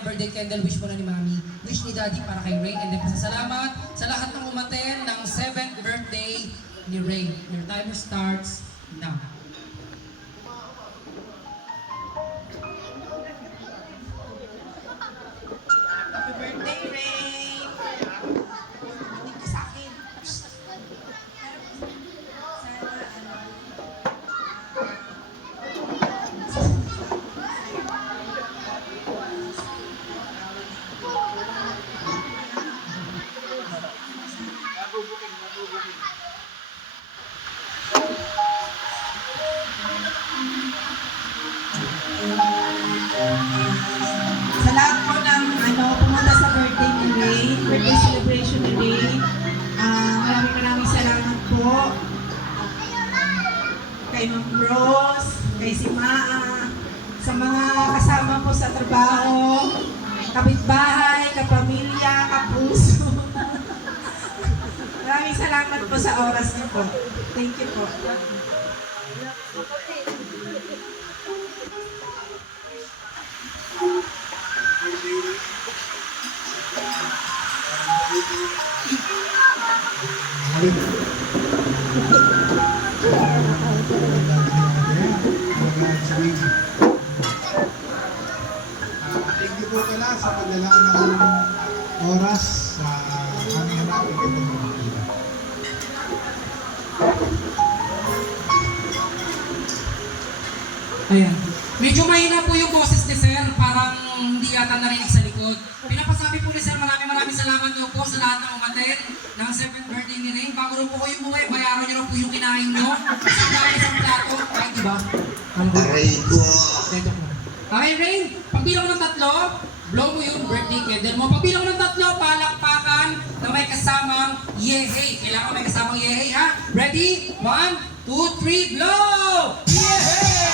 kanya birthday candle, wish muna ni Mami, wish ni Daddy para kay Rain, and then pasasalamat sa lahat ng umaten ng 7th birthday ni Rain. Your timer starts now. Happy birthday, Ray! Hindi ka sa akin. Sa lahat po ng pumunta sa birthday ni Ray, birthday celebration ni Ray, maraming salamat po kay Ma'am Rose, kay si Maa, sa mga kasama po sa trabaho, kapitbahay, kapamilya, kapuso. Maraming salamat po sa oras niyo po. Thank you po. Thank you po pala sa paglalaan ng oras sa aming hanapin ito. Ayan. Medyo mahina po yung boses ni Sir, parang hindi yata narinig sa likod. Pinapasabi po ni Sir, maraming salamat daw po sa lahat ng umaten ng 7th birthday ni Rain. Bago rin po kayo umuwi, bayaran nyo na po yung kinain nyo. Isang plato, ay diba? Aray ko! Ito po. Okay, Rain, pagbilang ng 3, blow mo yung birthday candle mo. Pagbilang ng 3, palakpakan na may kasamang yehey. Kailangan may kasamang yehey, ha? Ready? 1, 2, 3, blow! Yehey!